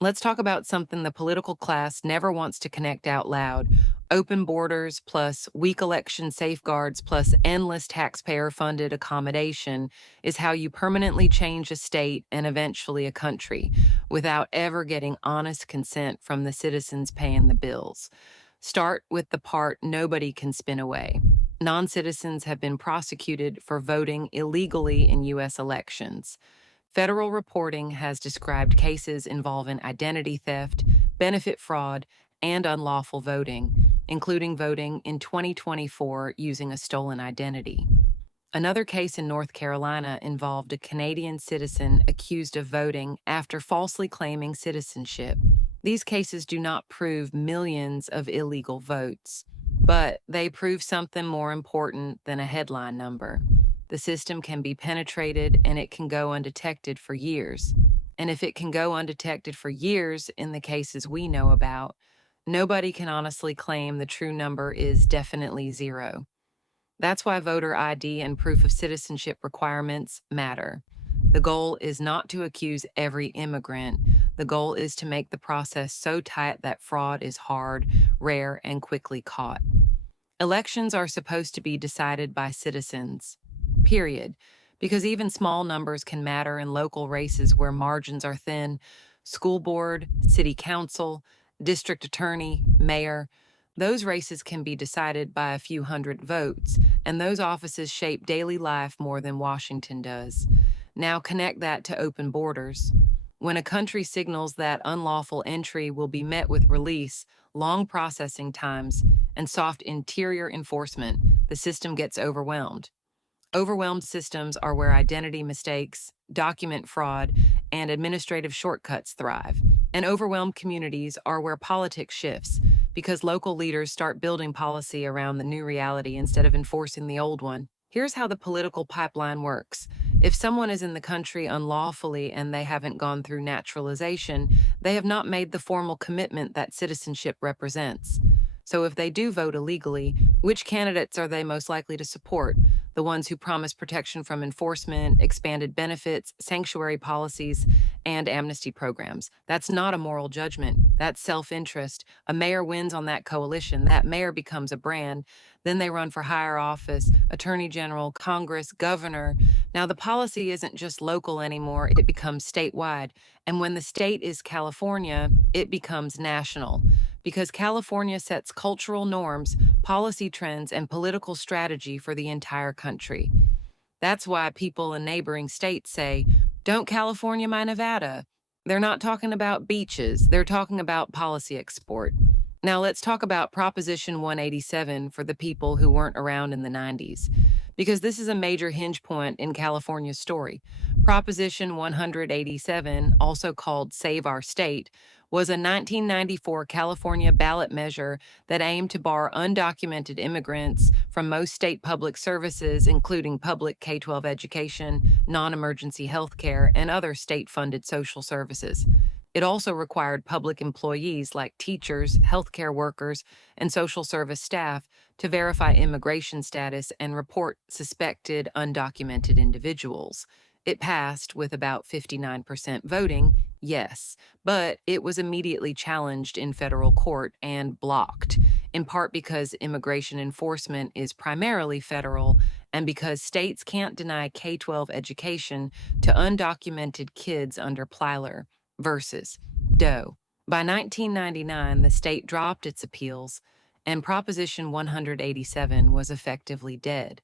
Let's talk about something the political class never wants to connect out loud. Open borders plus weak election safeguards plus endless taxpayer funded accommodation is how you permanently change a state and eventually a country without ever getting honest consent from the citizens paying the bills. Start with the part nobody can spin away. Non citizens have been prosecuted for voting illegally in U.S. elections. Federal reporting has described cases involving identity theft, benefit fraud, and unlawful voting, including voting in 2024 using a stolen identity. Another case in North Carolina involved a Canadian citizen accused of voting after falsely claiming citizenship. These cases do not prove millions of illegal votes, but they prove something more important than a headline number. The system can be penetrated and it can go undetected for years. And if it can go undetected for years in the cases we know about, nobody can honestly claim the true number is definitely zero. That's why voter ID and proof of citizenship requirements matter. The goal is not to accuse every immigrant. The goal is to make the process so tight that fraud is hard, rare, and quickly caught. Elections are supposed to be decided by citizens, period, because even small numbers can matter in local races where margins are thin. School board, city council, district attorney, mayor, those races can be decided by a few hundred votes, and those offices shape daily life more than Washington does. Now connect that to open borders. When a country signals that unlawful entry will be met with release, long processing times, and soft interior enforcement, the system gets overwhelmed. Overwhelmed systems are where identity mistakes, document fraud, and administrative shortcuts thrive. And overwhelmed communities are where politics shifts because local leaders start building policy around the new reality instead of enforcing the old one. Here's how the political pipeline works. If someone is in the country unlawfully and they haven't gone through naturalization, they have not made the formal commitment that citizenship represents. So if they do vote illegally, which candidates are they most likely to support? The ones who promise protection from enforcement, expanded benefits, sanctuary policies, and amnesty programs. That's not a moral judgment. That's self-interest. A mayor wins on that coalition. That mayor becomes a brand. Then they run for higher office, attorney general, Congress, governor. Now the policy isn't just local anymore. It becomes statewide. And when the state is California, it becomes national. Because California sets cultural norms, policy trends, and political strategy for the entire country. That's why people in neighboring states say, "Don't California my Nevada." They're not talking about beaches, they're talking about policy export. Now let's talk about Proposition 187 for the people who weren't around in the 90s, because this is a major hinge point in California's story. Proposition 187, also called Save Our State, was a 1994 California ballot measure that aimed to bar undocumented immigrants from most state public services, including public K-12 education, non-emergency health care, and other state-funded social services. It also required public employees like teachers, healthcare workers, and social service staff to verify immigration status and report suspected undocumented individuals. It passed with about 59% voting, yes, but it was immediately challenged in federal court and blocked, in part because immigration enforcement is primarily federal and because states can't deny K-12 education to undocumented kids under Plyler versus Doe. By 1999, the state dropped its appeals, and Proposition 187 was effectively dead.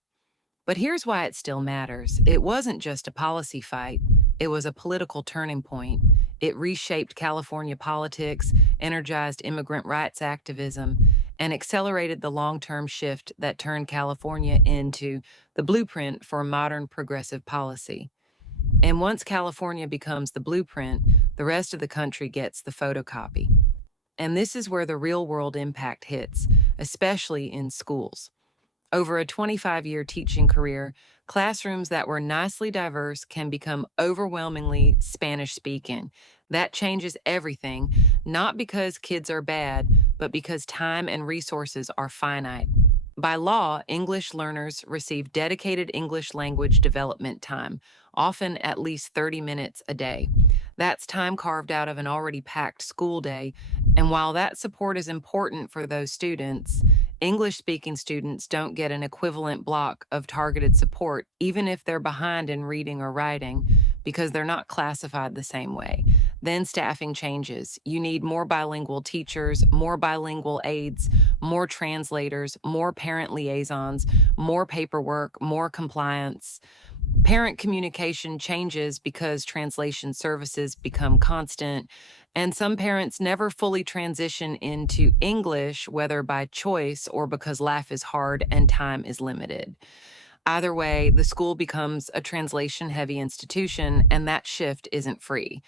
But here's why it still matters. It wasn't just a policy fight, it was a political turning point. It reshaped California politics, energized immigrant rights activism, and accelerated the long-term shift that turned California into the blueprint for modern progressive policy. And once California becomes the blueprint, the rest of the country gets the photocopy. And this is where the real-world impact hits, especially in schools. Over a 25-year teaching career, classrooms that were nicely diverse can become overwhelmingly Spanish-speaking. That changes everything, not because kids are bad, but because time and resources are finite. By law, English learners receive dedicated English language development time, often at least 30 minutes a day. That's time carved out of an already packed school day, and while that support is important for those students, English speaking students don't get an equivalent block of targeted support, even if they're behind in reading or writing, because they're not classified the same way. Then staffing changes. You need more bilingual teachers, more bilingual aides, more translators, more parent liaisons, more paperwork, more compliance. Parent communication changes because translation services become constant, and some parents never fully transition into English, whether by choice or because life is hard and time is limited. Either way, the school becomes a translation heavy institution, and that shift isn't free.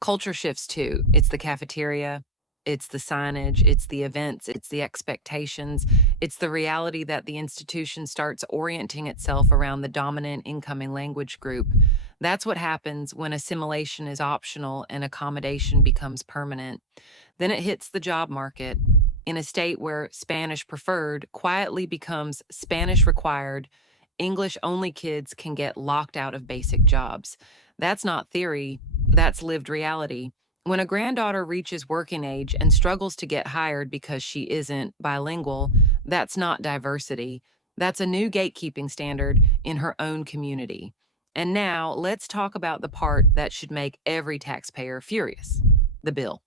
Culture shifts too. It's the cafeteria, it's the signage, it's the events, it's the expectations, it's the reality that the institution starts orienting itself around the dominant incoming language group. That's what happens when assimilation is optional and accommodation becomes permanent. Then it hits the job market. In a state where Spanish preferred quietly becomes Spanish required, English only kids can get locked out of basic jobs. That's not theory, that's lived reality. When a granddaughter reaches working age and struggles to get hired because she isn't bilingual, that's not diversity. That's a new gatekeeping standard in her own community. And now let's talk about the part that should make every taxpayer furious: the bill.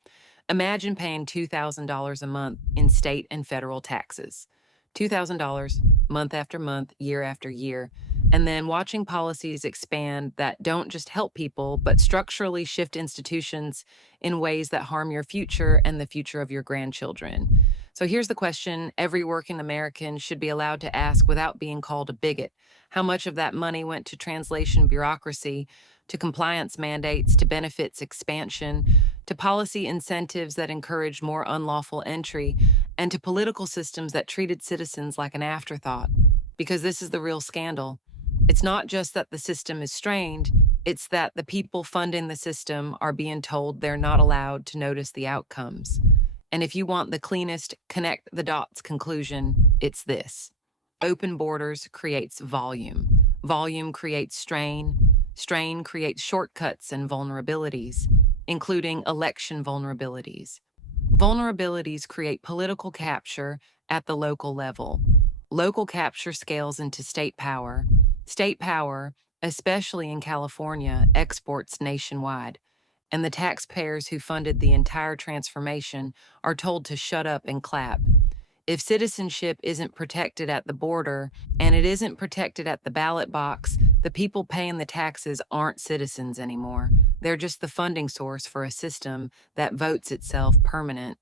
Imagine paying $2,000 a month in state and federal taxes. $2,000 month after month, year after year, and then watching policies expand that don't just help people, but structurally shift institutions in ways that harm your future and the future of your grandchildren. So here's the question every working American should be allowed to ask without being called a bigot. How much of that money went to translation bureaucracy, to compliance mandates, to benefits expansion, to policy incentives that encouraged more unlawful entry, and to political systems that treated citizens like an afterthought? Because this is the real scandal. It's not just that the system is strained, it's that the people funding the system are being told they're not allowed to notice the outcomes. And if you want the cleanest connect the dots conclusion, it's this: open borders creates volume. Volume creates strain. Strain creates shortcuts and vulnerabilities, including election vulnerabilities. Vulnerabilities create political capture at the local level. Local capture scales into state power. State power, especially in California, exports nationwide. And the taxpayers who funded the entire transformation are told to shut up and clap. If citizenship isn't protected at the border and it isn't protected at the ballot box, the people paying the taxes aren't citizens anymore. They're just the funding source for a system that votes itself permanent.